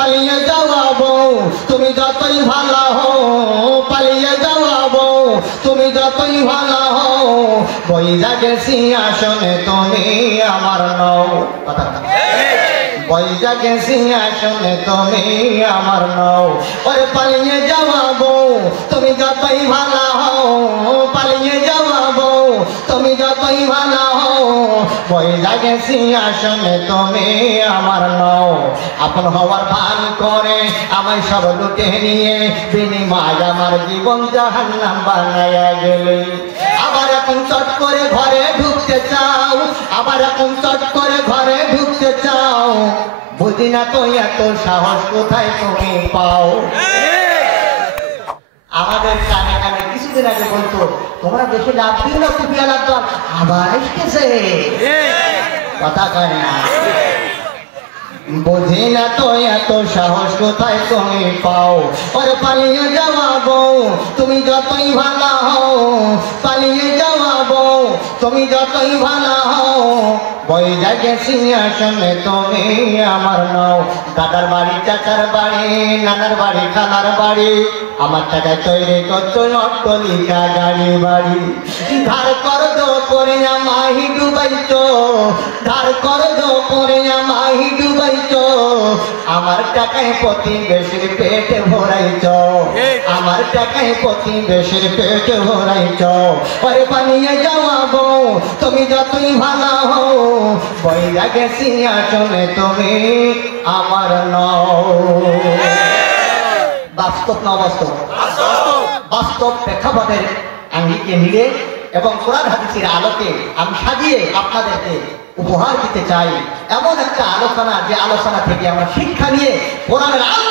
পালিয়ে যাওয়া বউ তুমি যতই ভালো হও, পালিয়ে যাওয়া বউ তুমি যতই ভালো হও, বইরা গেছি আসনে তুমি আমার নও। কথা বইরা গেছি আসনে তুমি আমার নও। ওরে পালিয়ে যাওয়া বউ তুমি যতই ভালো হও, পালিয়ে যাওয়া বউ তুমি যতই ভালো হও, বইরা গেছি আসনে তুমি আমার নও। আপন হওয়ার ভান করে আমায় সব লুটে নিয়ে বিনিময় আমার জীবন জাহান্নাম বানায়া গেলে। আবার এখন চট করে ঘরে ঢুকতে চাও, আবার এখন চট করে ঘরে ঢুকতে চাও, বুঝি না তো এত সাহস কোথায় তুমি পাও। আমাদের কানে কানে কিছুদিন আগে বলতো তোমরা দেশে লাভ দিও না টুপিওয়ালার দল আবার আসতেছে, কথা কয় না। বুঝি না তো এত সাহস কোথায় তুমি পাও। ওরে পালিয়ে যাওয়া বউ তুমি যতই ভালো হও, পালিয়ে যাওয়া বউ তুমি যতই ভালো হও, বইরা গেছি আসনে তুমি আমার নও। দাদার বাড়ি চাচার বাড়ি নানার বাড়ি খালার বাড়ি, আমার টাকায় তৈরি করতো অট্টালিকা গাড়ি বাড়ি। ধার করজ করে আমাহি ডুবাইতো, ধার করজ করে আমাহি ডুবাইতো, আমার টাকায় প্রতিবেশীর পেট ভরাইছ, আমার টাকায় প্রতিবেশীর পেট ভরাইছ। ওরে পালিয়ে যাওয়া বউ তুমি যতই ভালো হও, বইরা গেছি আসলে তুমি আমার নও। বাস্তব না অবাস্তব? বাস্তব প্রেক্ষাপটের আঙ্গিকে মিলে এবং কোরআন হাদিসের আলোকে আমি সাজিয়ে আপনাদেরকে উপহার দিতে চাই এমন একটা আলোচনা, যে আলোচনা থেকে আমরা শিক্ষা নিয়ে কোরআনের আলো